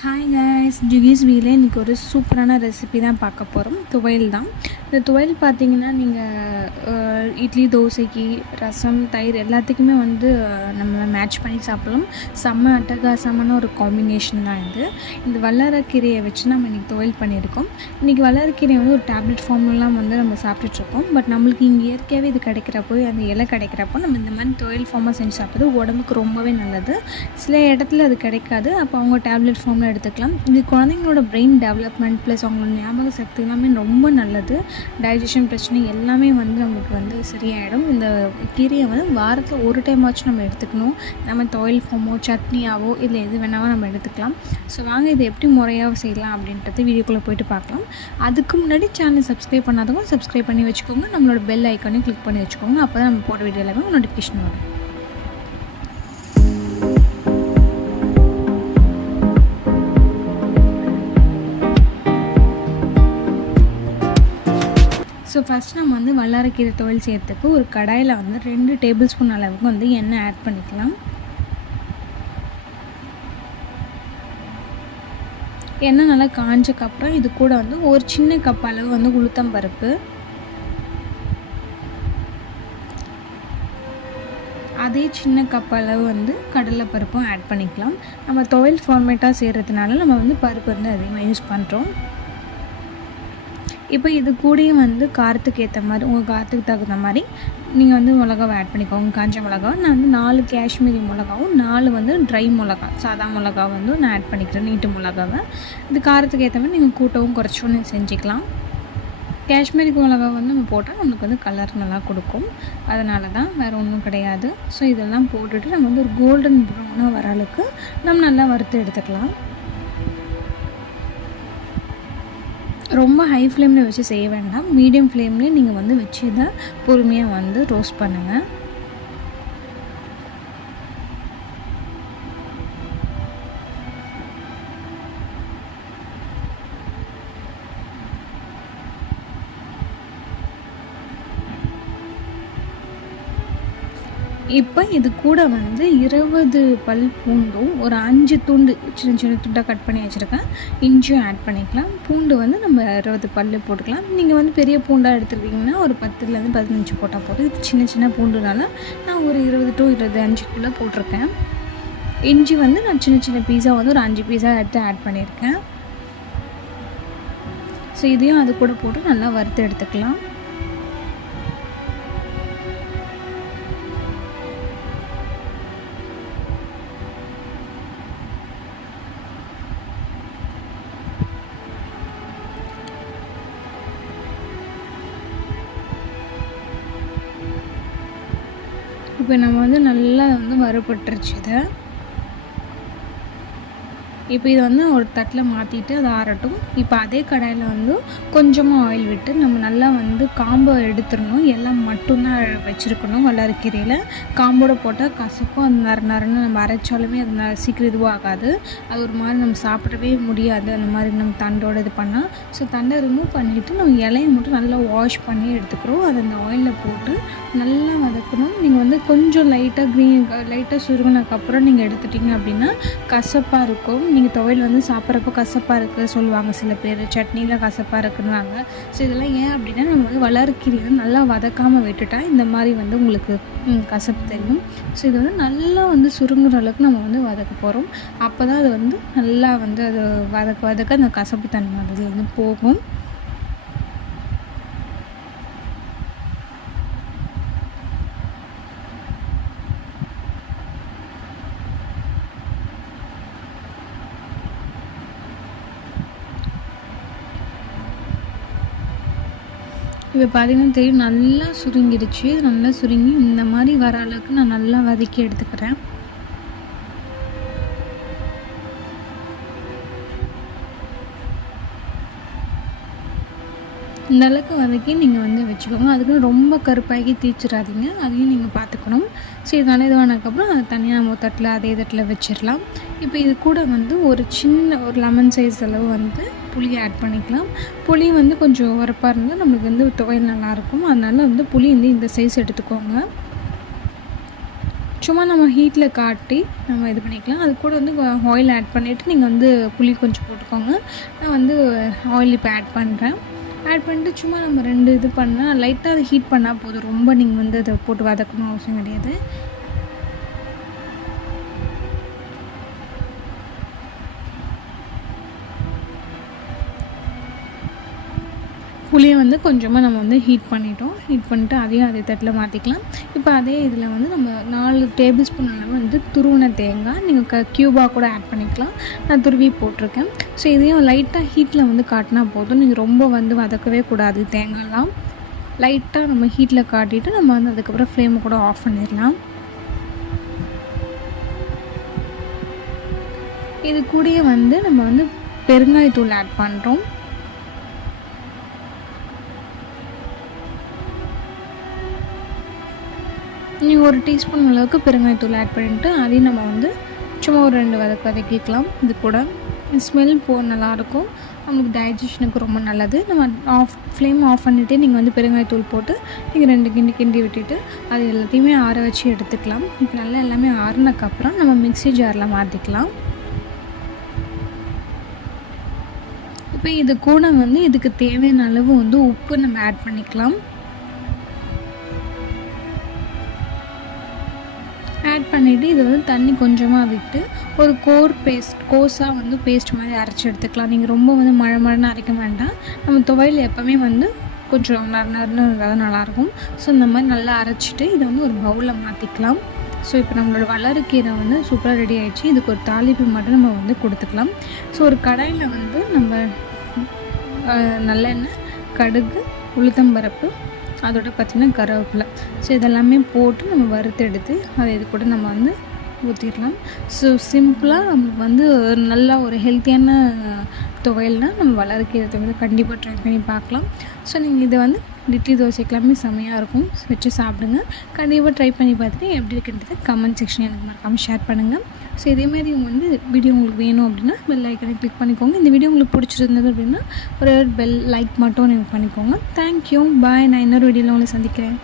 Hi guys, ஜுகீஸ் வீலே இன்றைக்கி ஒரு சூப்பரான ரெசிபி தான் பார்க்க போகிறோம். துவையல் தான். இந்த துவையல் பார்த்திங்கன்னா நீங்கள் இட்லி, தோசைக்கு, ரசம், தயிர் எல்லாத்துக்குமே நம்ம மேட்ச் பண்ணி சாப்பிடலாம். செம்ம அட்டகாசமான ஒரு காம்பினேஷன் தான் இது. இந்த வல்லாரக்கீரையை வச்சு நம்ம இன்றைக்கி துவையல் பண்ணியிருக்கோம். இன்றைக்கி வல்லாரக்கீரையை ஒரு டேப்லெட் ஃபார்ம்லாம் நம்ம சாப்பிட்டுட்ருக்கோம். பட் நம்மளுக்கு இங்கே இயற்கையாகவே இது கிடைக்கிறப்போ, அந்த இலை கிடைக்கிறப்போ நம்ம இந்த மாதிரி துவையல் ஃபார்மாக செஞ்சு சாப்பிட்றது உடம்புக்கு ரொம்பவே நல்லது. சில இடத்துல அது கிடைக்காது, அப்போ அவங்க டேப்லெட் ஃபார்மில் எடுத்துக்கலாம். இது குழந்தைங்களோட பிரெயின் டெவலப்மெண்ட் ப்ளஸ் அவங்களோட ஞாபக சக்தி எல்லாமே ரொம்ப நல்லது. டைஜஷன் பிரச்சனை எல்லாமே நமக்கு சரியாயிடும். இந்த கீரையை வாரத்தில் ஒரு டைம் ஆச்சும் நம்ம எடுத்துக்கணும். நம்ம துவையல் ஃபார்மோ சட்னியாவோ இல்லை எது வேணாலும் நம்ம எடுத்துக்கலாம். ஸோ வாங்க இதை எப்படி முறையாக செய்யலாம் அப்படின்றது வீடியோக்குள்ளே போய்ட்டு பார்க்கலாம். அதுக்கு முன்னாடி சேனல் சப்ஸ்கிரைப் பண்ணாதவங்க சப்ஸ்கிரைப் பண்ணி வச்சுக்கோங்க. நம்மளோட பெல் ஐக்கானையும் கிளிக் பண்ணி வச்சுக்கோங்க. அப்போ தான் நம்ம போட வீடியோ எல்லாமே நோட்டிஃபிகேஷன் வரும். ஸோ ஃபஸ்ட் நம்ம வல்லாரக்கீரை துவையல் செய்யறதுக்கு ஒரு கடாயில் 2 டேபிள் ஸ்பூன் அளவுக்கு எண்ணெய் ஆட் பண்ணிக்கலாம். எண்ணெய் நல்லா காஞ்சக்கப்புறம் இது கூட ஒரு சின்ன கப் அளவு உளுத்தம் பருப்பு, அதே சின்ன கப் அளவு கடலைப்பருப்பும் ஆட் பண்ணிக்கலாம். நம்ம துவையல் ஃபார்மேட்டாக செய்கிறதுனால நம்ம பருப்பு அதிகமாக யூஸ் பண்ணுறோம். இப்போ இது கூடயும் காரத்துக்கு ஏற்ற மாதிரி உங்கள் காரத்துக்கு தகுந்த மாதிரி நீங்கள் மிளகாவை ஆட் பண்ணிக்கோங்க. காஞ்ச மிளகா நான் 4 காஷ்மீரி மிளகாவும் 4 ட்ரை மிளகா சாதா மிளகா நான் ஆட் பண்ணிக்கிறேன். நீட்டு மிளகாவை இது காரத்துக்கு ஏற்ற மாதிரி நீங்கள் கூட்டவும் குறைச்சவும் செஞ்சுக்கலாம். காஷ்மீரி மிளகா நம்ம போட்டால் நம்மளுக்கு கலர் நல்லா கொடுக்கும். அதனால தான், வேறு ஒன்றும் கிடையாது. ஸோ இதெல்லாம் போட்டுட்டு நம்ம ஒரு கோல்டன் ப்ரௌனாக வர அளவுக்கு நம்ம நல்லா வறுத்து எடுத்துக்கலாம். ரொம்ப ஹை ஃப்ளேமில் வச்சு செய்ய வேண்டாம், மீடியம் ஃப்ளேம்லேயே நீங்கள் வச்சு இதை பொறுமையாக ரோஸ்ட் பண்ணுங்கள். இப்போ இது கூட 20 பல் பூண்டும் ஒரு 5 துண்டு சின்ன சின்ன துண்டாக கட் பண்ணி வச்சுருக்கேன் இஞ்சியும் ஆட் பண்ணிக்கலாம். பூண்டு நம்ம 20 பல் போட்டுக்கலாம். நீங்கள் பெரிய பூண்டாக எடுத்துருக்கீங்கன்னா ஒரு 10லேருந்து 15 போட்டால் போதும். இது சின்ன சின்ன பூண்டுனால நான் ஒரு 20 to 25 போட்டிருக்கேன். இஞ்சி நான் சின்ன சின்ன பீஸா ஒரு 5 பீஸா எடுத்து ஆட் பண்ணியிருக்கேன். ஸோ இதையும் அது கூட போட்டு நல்லா வறுத்து எடுத்துக்கலாம். இப்போ நம்ம நல்லா வறுபட்டுருச்சு இதை. இப்போ இது ஒரு தட்டில் மாற்றிட்டு அது ஆறட்டும். இப்போ அதே கடாயில் கொஞ்சமாக ஆயில் விட்டு நம்ம நல்லா காம்பை எடுத்துடணும். எல்லாம் மட்டும்தான் வச்சுருக்கணும். வல்லாரக்கீரையில் காம்போடு போட்டால் கசக்கும். அது நரன்னு நம்ம அரைச்சாலுமே அது சீக்கிரம் இதுவும் ஆகாது. அது ஒரு மாதிரி நம்ம சாப்பிடவே முடியாது. அந்த மாதிரி நம்ம தண்டோடு இது பண்ணால். ஸோ தண்டை ரிமூவ் பண்ணிவிட்டு நம்ம இலையை மட்டும் நல்லா வாஷ் பண்ணி எடுத்துக்கிறோம். அதை அந்த ஆயிலில் போட்டு நல்லா வதக்கணும். நீங்கள் கொஞ்சம் லைட்டாக சுருங்கினதுக்கப்புறம் நீங்கள் எடுத்துட்டிங்க அப்படின்னா கசப்பாக இருக்கும். நீங்கள் துவையல் சாப்பிட்றப்போ கசப்பாக இருக்குது சொல்லுவாங்க சில பேர், சட்னியில் கசப்பாக இருக்குன்னுவாங்க. ஸோ இதெல்லாம் ஏன் அப்படின்னா நம்ம வல்லாரக்கீரையை நல்லா வதக்காமல் விட்டுட்டா இந்த மாதிரி உங்களுக்கு கசப்பு தெரியும். ஸோ இது நல்லா சுருங்குற அளவுக்கு நம்ம வதக்க போகிறோம். அப்போ தான் அது நல்லா அது வதக்க அந்த கசப்பு தன்மை அதில் போகும். இப்போ பார்த்திங்கன்னா தெரியும், நல்லா சுருங்கிடுச்சு. நல்லா சுருங்கி இந்த மாதிரி வர அளவுக்கு நான் நல்லா வதக்கி எடுத்துக்கிறேன். இந்த அளவுக்கு வதக்கி நீங்கள் வச்சுக்கோங்க. அதுக்குன்னு ரொம்ப கருப்பாகி தீச்சிடாதீங்க, அதையும் நீங்கள் பார்த்துக்கணும். ஸோ இதனால் இதுவானதுக்கப்புறம் அதை தனியாக நம்ம தட்டில் அதே தட்டில் வச்சிடலாம். இப்போ இது கூட ஒரு சின்ன ஒரு லெமன் சைஸ் அளவு புளி ஆட் பண்ணிக்கலாம். புளி கொஞ்சம் உரப்பாக இருந்தால் நம்மளுக்கு துவையல் நல்லாயிருக்கும். அதனால் புளி இந்த சைஸ் எடுத்துக்கோங்க. சும்மா நம்ம ஹீட்டில் காட்டி நம்ம இது பண்ணிக்கலாம். அது கூட வந்து ஆயில் ஆட் பண்ணிவிட்டு நீங்கள் வந்து புளி கொஞ்சம் போட்டுக்கோங்க. நான் வந்து ஆயில் இப்போ ஆட் பண்ணுறேன். ஆட் பண்ணிட்டு சும்மா நம்ம 2 இது பண்ணால் லைட்டாக அதை ஹீட் பண்ணால் போதும். ரொம்ப நீங்கள் வந்து அதை போட்டு வதக்கணும் அவசியம் கிடையாது. புளியை வந்து கொஞ்சமாக நம்ம வந்து ஹீட் பண்ணிட்டோம். ஹீட் பண்ணிட்டு அதையும் அதே தட்டில் மாற்றிக்கலாம். இப்போ அதே இதில் வந்து நம்ம 4 டேபிள் ஸ்பூன் அளவு வந்து துருவின தேங்காய் நீங்கள் க்யூபாக கூட ஆட் பண்ணிக்கலாம். நான் துருவி போட்டிருக்கேன். ஸோ இதையும் லைட்டாக ஹீட்டில் வந்து காட்டினா போதும். நீங்கள் ரொம்ப வந்து வதக்கவே கூடாது. தேங்காய்லாம் லைட்டாக நம்ம ஹீட்டில் காட்டிட்டு நம்ம வந்து அதுக்கப்புறம் ஃப்ளேமை கூட ஆஃப் பண்ணிடலாம். இது கூடயே வந்து நம்ம வந்து பெருங்காயத்தூள் ஆட் பண்ணுறோம். நீங்கள் 1 டீஸ்பூன் அளவுக்கு பெருங்காயத்தூள் ஆட் பண்ணிவிட்டு அதையும் நம்ம வந்து சும்மா ஒரு 2 வதக்கிக்கலாம். இது கூட ஸ்மெல் நல்லாயிருக்கும். நமக்கு டைஜஷனுக்கு ரொம்ப நல்லது. நம்ம ஃப்ளேம் ஆஃப் பண்ணிவிட்டு நீங்கள் வந்து பெருங்காயத்தூள் போட்டு நீங்கள் 2 கிண்டி விட்டுட்டு அது எல்லாத்தையுமே ஆற வச்சு எடுத்துக்கலாம். இப்போ நல்லா எல்லாமே ஆறினக்கப்புறம் நம்ம மிக்ஸி ஜாரில் மாற்றிக்கலாம். இப்போ இது கூட வந்து இதுக்கு தேவையான அளவு வந்து உப்பு நம்ம ஆட் பண்ணிக்கலாம். ஆட் பண்ணிவிட்டு இதை வந்து தண்ணி கொஞ்சமாக விட்டு ஒரு கோஸாக வந்து பேஸ்ட் மாதிரி அரைச்சி எடுத்துக்கலாம். நீங்கள் ரொம்ப வந்து மழைன்னு அரைக்க வேண்டாம். நம்ம துவையல் எப்போவுமே வந்து கொஞ்சம் நறுன்னு இருந்தால் நல்லாயிருக்கும். ஸோ இந்த மாதிரி நல்லா அரைச்சிட்டு இதை வந்து ஒரு பவுலில் மாற்றிக்கலாம். ஸோ இப்போ நம்மளோட வளர்க்கீரை வந்து சூப்பராக ரெடி ஆகிடுச்சு. இதுக்கு ஒரு தாளிப்பு மட்டும் நம்ம வந்து கொடுத்துக்கலாம். ஸோ ஒரு கடாயில் வந்து நம்ம நல்லெண்ணெய், கடுகு, உளுத்தம்பருப்பு, அதோட பார்த்திங்கன்னா கருவேப்பிலை, ஸோ இதெல்லாமே போட்டு நம்ம வறுத்து எடுத்து அதை இது கூட நம்ம வந்து ஊற்றிடலாம். ஸோ சிம்பிளாக நம்மளுக்கு வந்து நல்லா ஒரு ஹெல்த்தியான துவையல்னால் நம்ம வளர்க்கீரை துவையல் கண்டிப்பாக ட்ரை பண்ணி பார்க்கலாம். ஸோ நீங்கள் இதை வந்து இட்லி தோசைக்கெல்லாமே செம்மையாக இருக்கும். வச்சு சாப்பிடுங்க. கண்டிப்பாக ட்ரை பண்ணி பார்த்துட்டு எப்படி இருக்குன்றது கமெண்ட் செக்ஷன் எனக்கு மறக்காமல் ஷேர் பண்ணுங்கள். ஸோ இதேமாதிரி வந்து வீடியோ உங்களுக்கு வேணும் அப்படின்னா பெல் ஐக்கனை கிளிக் பண்ணிக்கோங்க. இந்த வீடியோ உங்களுக்கு பிடிச்சிருந்தது அப்படின்னா ஒரு லைக் மட்டும் நீங்கள் பண்ணிக்கோங்க. தேங்க்யூ, பாய். நான் இன்னொரு வீடியோவில் உங்களை சந்திக்கிறேன்.